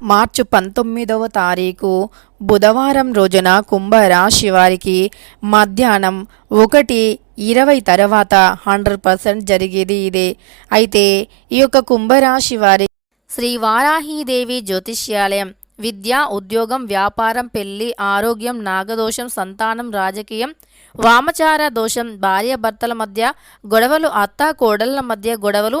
మార్చి పంతొమ్మిదవ తారీఖు బుధవారం రోజున కుంభరాశి వారికి మధ్యాహ్నం ఒకటి ఇరవై తర్వాత హండ్రెడ్ పర్సెంట్ జరిగేది ఇదే. అయితే ఈ యొక్క కుంభరాశి వారి శ్రీ వారాహీదేవి జ్యోతిష్యాలయం విద్య ఉద్యోగం వ్యాపారం పెళ్ళి ఆరోగ్యం నాగదోషం సంతానం రాజకీయం వామచార దోషం భార్యాభర్తల మధ్య గొడవలు అత్త కోడళ్ళ మధ్య గొడవలు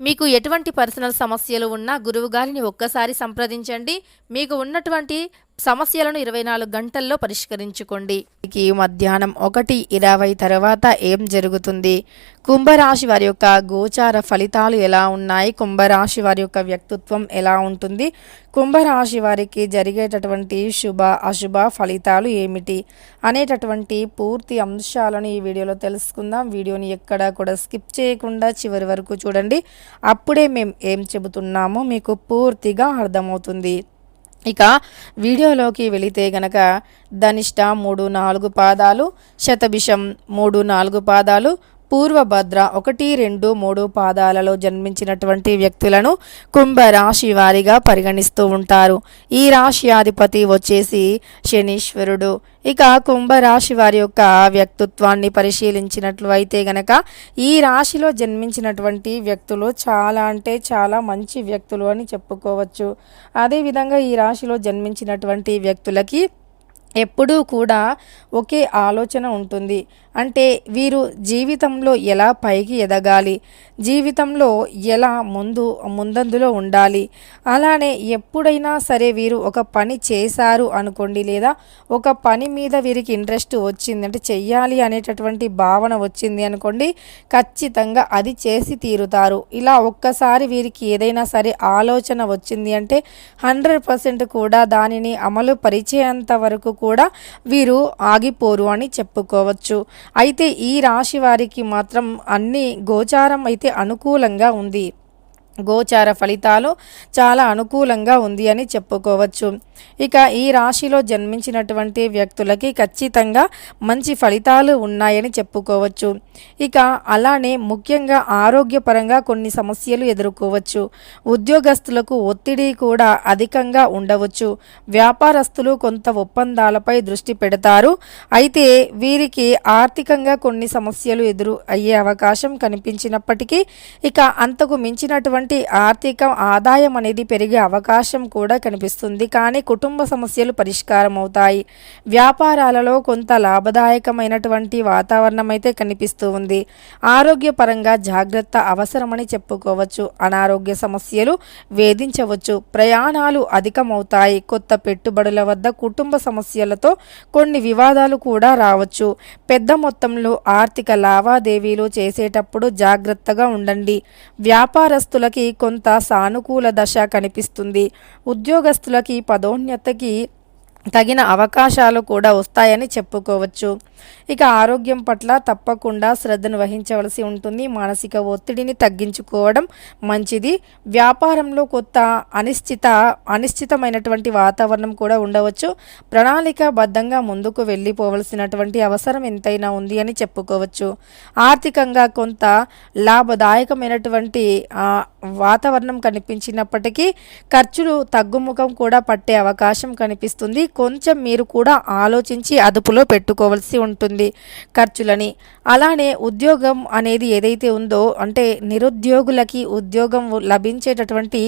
మీకు ఎటువంటి పర్సనల్ సమస్యలు ఉన్నా గురువు గారిని ఒక్కసారి సంప్రదించండి. మీకు ఉన్నటువంటి సమస్యలను ఇరవై నాలుగు గంటల్లో పరిష్కరించుకోండి. ఈ మధ్యాహ్నం ఒకటి ఇరవై తర్వాత ఏం జరుగుతుంది? కుంభరాశి వారి యొక్క గోచార ఫలితాలు ఎలా ఉన్నాయి? కుంభరాశి వారి యొక్క వ్యక్తిత్వం ఎలా ఉంటుంది? కుంభరాశి వారికి జరిగేటటువంటి శుభ అశుభ ఫలితాలు ఏమిటి? అనేటటువంటి పూర్తి అంశాలను ఈ వీడియోలో తెలుసుకుందాం. వీడియోని ఎక్కడా కూడా స్కిప్ చేయకుండా చివరి వరకు చూడండి. అప్పుడే మేము ఏం చెబుతున్నామో మీకు పూర్తిగా అర్థమవుతుంది. ఇక వీడియోలోకి వెళితే గనక ధనిష్ట మూడు నాలుగు పాదాలు శతభిషం మూడు నాలుగు పాదాలు పూర్వభద్ర ఒకటి రెండు మూడు పాదాలలో జన్మించినటువంటి వ్యక్తులను కుంభరాశి వారిగా పరిగణిస్తూ ఉంటారు. ఈ రాశి అధిపతి వచ్చేసి శనీశ్వరుడు. ఇక కుంభరాశి వారి యొక్క వ్యక్తిత్వాన్ని పరిశీలించినట్లు అయితే గనక ఈ రాశిలో జన్మించినటువంటి వ్యక్తులు చాలా అంటే చాలా మంచి వ్యక్తులు అని చెప్పుకోవచ్చు. అదేవిధంగా ఈ రాశిలో జన్మించినటువంటి వ్యక్తులకి ఎప్పుడూ కూడా ఒకే ఆలోచన ఉంటుంది. అంటే వీరు జీవితంలో ఎలా పైకి ఎదగాలి? జీవితంలో ఎలా ముందు ముందందులో ఉండాలి? అలానే ఎప్పుడైనా సరే వీరు ఒక పని చేశారు అనుకోండి లేదా ఒక పని మీద వీరికి ఇంట్రెస్ట్ వచ్చింది అంటే చెయ్యాలి అనేటటువంటి భావన వచ్చింది అనుకోండి ఖచ్చితంగా అది చేసి తీరుతారు. ఇలా ఒక్కసారి వీరికి ఏదైనా సరే ఆలోచన వచ్చింది అంటే హండ్రెడ్ పర్సెంట్ కూడా దానిని అమలు పరిచేంత వరకు కూడా వీరు ఆగిపోరు అని చెప్పుకోవచ్చు. అయితే ఈ రాశి వారికి మాత్రం అన్ని గోచారం అయితే అనుకూలంగా ఉంది. గోచార ఫలితాలు చాలా అనుకూలంగా ఉంది అని చెప్పుకోవచ్చు. ఇక ఈ రాశిలో జన్మించినటువంటి వ్యక్తులకి ఖచ్చితంగా మంచి ఫలితాలు ఉన్నాయని చెప్పుకోవచ్చు. ఇక అలానే ముఖ్యంగా ఆరోగ్యపరంగా కొన్ని సమస్యలు ఎదుర్కోవచ్చు. ఉద్యోగస్తులకు ఒత్తిడి కూడా అధికంగా ఉండవచ్చు. వ్యాపారస్తులు కొంత ఒప్పందాలపై దృష్టి పెడతారు. అయితే వీరికి ఆర్థికంగా కొన్ని సమస్యలు ఎదురు అయ్యే అవకాశం కనిపించినప్పటికీ ఇక అంతకు మించినటువంటి ఇలాంటి ఆర్థిక ఆదాయం అనేది పెరిగే అవకాశం కూడా కనిపిస్తుంది. కానీ కుటుంబ సమస్యలు పరిష్కారం అవుతాయి వ్యాపారాలలో కొంత లాభదాయకమైనటువంటి వాతావరణం అయితే కనిపిస్తూ ఉంది. ఆరోగ్యపరంగా జాగ్రత్త అవసరమని చెప్పుకోవచ్చు. అనారోగ్య సమస్యలు వేధించవచ్చు. ప్రయాణాలు అధికమవుతాయి. కొత్త పెట్టుబడుల వద్ద కుటుంబ సమస్యలతో కొన్ని వివాదాలు కూడా రావచ్చు. పెద్ద మొత్తంలో ఆర్థిక లావాదేవీలు చేసేటప్పుడు జాగ్రత్తగా ఉండండి. వ్యాపారస్తులకి కొంత సానుకూల దశ కనిపిస్తుంది. ఉద్యోగస్తులకి పదోన్నతకి తగిన అవకాశాలు కూడా వస్తాయని చెప్పుకోవచ్చు. ఇక ఆరోగ్యం పట్ల తప్పకుండా శ్రద్ధను వహించవలసి ఉంటుంది. మానసిక ఒత్తిడిని తగ్గించుకోవడం మంచిది. వ్యాపారంలో కొత్త అనిశ్చిత అనిశ్చితమైనటువంటి వాతావరణం కూడా ఉండవచ్చు. ప్రణాళికాబద్ధంగా ముందుకు వెళ్ళిపోవలసినటువంటి అవసరం ఎంతైనా ఉంది అని చెప్పుకోవచ్చు. ఆర్థికంగా కొంత లాభదాయకమైనటువంటి వాతావరణం కనిపించినప్పటికీ ఖర్చులు తగ్గుముఖం కూడా పట్టే అవకాశం కనిపిస్తుంది. కొంచెం మీరు కూడా ఆలోచించి అదుపులో పెట్టుకోవాల్సి ఉంటుంది. ఖర్చులని. అలానే ఉద్యోగం అనేది ఏదైతే ఉందో అంటే నిరుద్యోగులకి ఉద్యోగం లభించేటటువంటి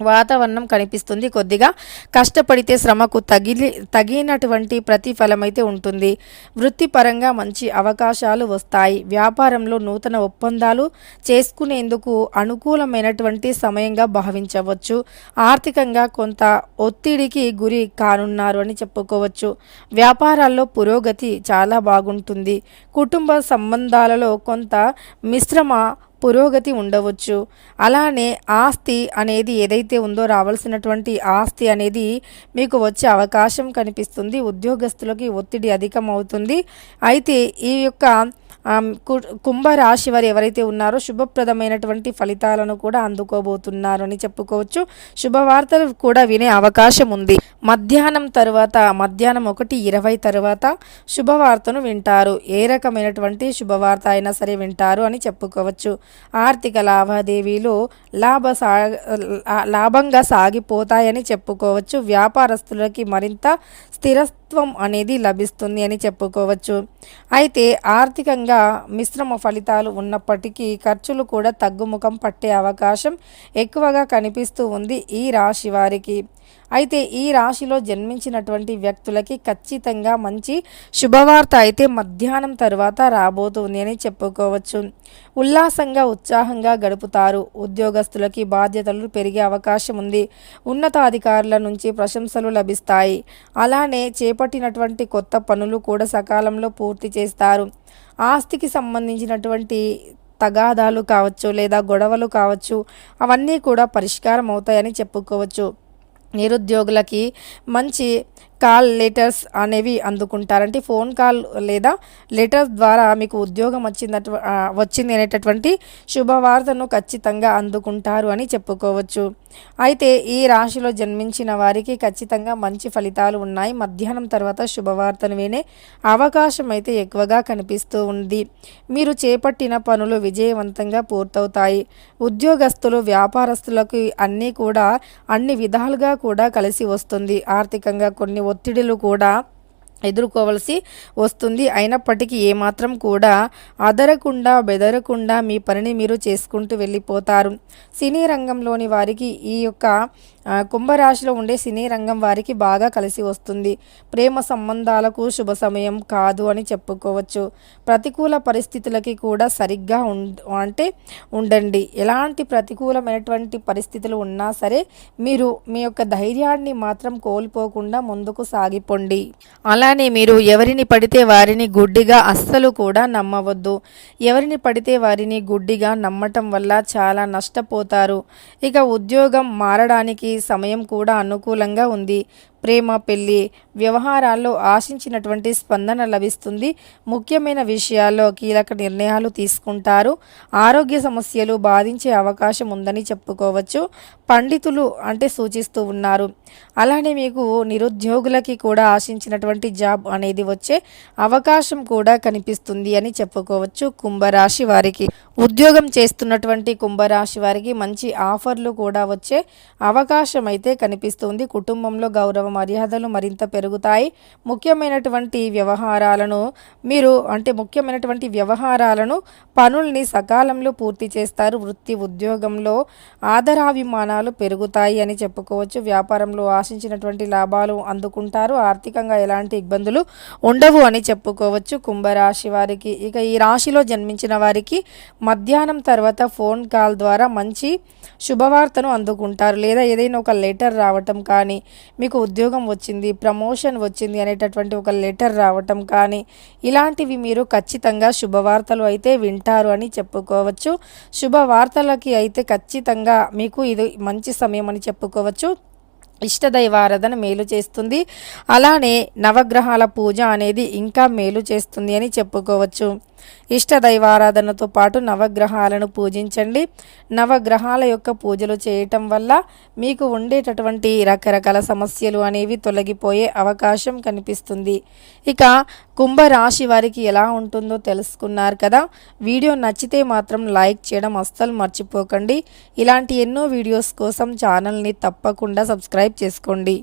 వాతావరణం కనిపిస్తుంది. కొద్దిగా కష్టపడితే శ్రమకు తగిలి తగినటువంటి ప్రతిఫలమైతే ఉంటుంది. వృత్తిపరంగా మంచి అవకాశాలు వస్తాయి. వ్యాపారంలో నూతన ఒప్పందాలు చేసుకునేందుకు అనుకూలమైనటువంటి సమయంగా భావించవచ్చు. ఆర్థికంగా కొంత ఒత్తిడికి గురి కానున్నారు అని చెప్పుకోవచ్చు. వ్యాపారాల్లో పురోగతి చాలా బాగుంటుంది. కుటుంబ సంబంధాలలో కొంత మిశ్రమ పురోగతి ఉండవచ్చు. అలానే ఆస్తి అనేది ఏదైతే ఉందో రావాల్సినటువంటి ఆస్తి అనేది మీకు వచ్చే అవకాశం కనిపిస్తుంది. ఉద్యోగస్తులకి ఒత్తిడి అధికమవుతుంది. అయితే ఈ యొక్క కుంభరాశి వారు ఎవరైతే ఉన్నారో శుభప్రదమైనటువంటి ఫలితాలను కూడా అందుకోబోతున్నారు అని చెప్పుకోవచ్చు. శుభవార్తలు కూడా వినే అవకాశం ఉంది. మధ్యాహ్నం తర్వాత మధ్యాహ్నం ఒకటి ఇరవై తర్వాత శుభవార్తను వింటారు. ఏ రకమైనటువంటి శుభవార్త అయినా సరే వింటారు అని చెప్పుకోవచ్చు. ఆర్థిక లావాదేవీలు లాభ సా లాభంగా సాగిపోతాయని చెప్పుకోవచ్చు. వ్యాపారస్తులకి మరింత స్థిరత్వం అనేది లభిస్తుంది అని చెప్పుకోవచ్చు. అయితే ఆర్థికంగా మిశ్రమ ఫలితాలు ఉన్నప్పటికీ ఖర్చులు కూడా తగ్గుముఖం పట్టే అవకాశం ఎక్కువగా కనిపిస్తూ ఉంది ఈ రాశి వారికి. అయితే ఈ రాశిలో జన్మించినటువంటి వ్యక్తులకి ఖచ్చితంగా మంచి శుభవార్త అయితే మధ్యాహ్నం తర్వాత రాబోతుంది అని చెప్పుకోవచ్చు. ఉల్లాసంగా ఉత్సాహంగా గడుపుతారు. ఉద్యోగస్తులకి బాధ్యతలు పెరిగే అవకాశం ఉంది. ఉన్నతాధికారుల నుంచి ప్రశంసలు లభిస్తాయి. అలానే చేపట్టినటువంటి కొత్త పనులు కూడా సకాలంలో పూర్తి చేస్తారు. ఆస్తికి సంబంధించినటువంటి తగాదాలు కావచ్చు లేదా గొడవలు కావచ్చు అవన్నీ కూడా పరిష్కారం అవుతాయని చెప్పుకోవచ్చు. నిరుద్యోగులకి మంచి కాల్ లెటర్స్ అనేవి అందుకుంటారంటే ఫోన్ కాల్ లేదా లెటర్స్ ద్వారా మీకు ఉద్యోగం వచ్చిందట వచ్చింది అనేటటువంటి శుభవార్తను ఖచ్చితంగా అందుకుంటారు అని చెప్పుకోవచ్చు. అయితే ఈ రాశిలో జన్మించిన వారికి ఖచ్చితంగా మంచి ఫలితాలు ఉన్నాయి. మధ్యాహ్నం తర్వాత శుభవార్తను వినే అవకాశం అయితే ఎక్కువగా కనిపిస్తూ ఉంది. మీరు చేపట్టిన పనులు విజయవంతంగా పూర్తవుతాయి. ఉద్యోగస్తులు వ్యాపారస్తులకు అన్నీ కూడా అన్ని విధాలుగా కూడా కలిసి వస్తుంది. ఆర్థికంగా కొన్ని ఒత్తిడులు కూడా ఎదుర్కోవలసి వస్తుంది. అయినప్పటికీ ఏమాత్రం కూడా అదరకుండా బెదరకుండా మీ పనిని మీరు చేసుకుంటూ వెళ్ళిపోతారు. సినీ రంగంలోని వారికి ఈ యొక్క కుంభరాశిలో ఉండే సినీ రంగం వారికి బాగా కలిసి వస్తుంది. ప్రేమ సంబంధాలకు శుభ సమయం కాదు అని చెప్పుకోవచ్చు. ప్రతికూల పరిస్థితులకి కూడా సరిగ్గా అంటే ఉండండి. ఎలాంటి ప్రతికూలమైనటువంటి పరిస్థితులు ఉన్నా సరే మీరు మీ యొక్క ధైర్యాన్ని మాత్రం కోల్పోకుండా ముందుకు సాగిపోండి. అలానే మీరు ఎవరిని పడితే వారిని గుడ్డిగా అస్సలు కూడా నమ్మవద్దు. ఎవరిని పడితే వారిని గుడ్డిగా నమ్మటం వల్ల చాలా నష్టపోతారు. ఇక ఉద్యోగం మారడానికి సమయం కూడా అనుకూలంగా ఉంది. ప్రేమ పెళ్ళి వ్యవహారాల్లో ఆశించినటువంటి స్పందన లభిస్తుంది. ముఖ్యమైన విషయాల్లో కీలక నిర్ణయాలు తీసుకుంటారు. ఆరోగ్య సమస్యలు బాధించే అవకాశం ఉందని చెప్పుకోవచ్చు. పండితులు అంటే సూచిస్తూ ఉన్నారు. అలానే మీకు నిరుద్యోగులకి కూడా ఆశించినటువంటి జాబ్ అనేది వచ్చే అవకాశం కూడా కనిపిస్తుంది అని చెప్పుకోవచ్చు కుంభరాశి వారికి. ఉద్యోగం చేస్తున్నటువంటి కుంభరాశి వారికి మంచి ఆఫర్లు కూడా వచ్చే అవకాశం అయితే కనిపిస్తుంది. కుటుంబంలో గౌరవం మర్యాదలు మరింత పెరుగుతాయి. ముఖ్యమైనటువంటి వ్యవహారాలను మీరు అంటే ముఖ్యమైనటువంటి వ్యవహారాలను పనుల్ని సకాలంలో పూర్తి చేస్తారు. వృత్తి ఉద్యోగంలో ఆదరాభిమానాలు పెరుగుతాయి అని చెప్పుకోవచ్చు. వ్యాపారంలో ఆశించినటువంటి లాభాలు అందుకుంటారు. ఆర్థికంగా ఎలాంటి ఇబ్బందులు ఉండవు అని చెప్పుకోవచ్చు. కుంభరాశి వారికి ఇక ఈ రాశిలో జన్మించిన వారికి మధ్యాహ్నం తర్వాత ఫోన్ కాల్ ద్వారా మంచి శుభవార్తను అందుకుంటారు. లేదా ఏదైనా ఒక లెటర్ రావటం కానీ మీకు ఉద్యోగ ఉద్యోగం వచ్చింది ప్రమోషన్ వచ్చింది అనేటటువంటి ఒక లెటర్ రావటం కానీ ఇలాంటివి మీరు ఖచ్చితంగా శుభవార్తలు అయితే వింటారు అని చెప్పుకోవచ్చు. శుభవార్తలకి అయితే ఖచ్చితంగా మీకు ఇది మంచి సమయం అని చెప్పుకోవచ్చు. ఇష్టదైవారాధన మేలు చేస్తుంది. అలానే నవగ్రహాల పూజ అనేది ఇంకా మేలు చేస్తుంది అని చెప్పుకోవచ్చు. ఇష్ట దైవారాధనతో పాటు నవగ్రహాలను పూజించండి. నవగ్రహాల యొక్క పూజలు చేయటం వల్ల మీకు ఉండేటటువంటి రకరకాల సమస్యలు అనేవి తొలగిపోయే అవకాశం కనిపిస్తుంది. ఇక కుంభరాశి వారికి ఎలా ఉంటుందో తెలుసుకున్నారు కదా. వీడియో నచ్చితే మాత్రం లైక్ చేయడం అస్సలు మర్చిపోకండి. ఇలాంటి ఎన్నో వీడియోస్ కోసం ఛానల్ని తప్పకుండా సబ్స్క్రైబ్ చేసుకోండి.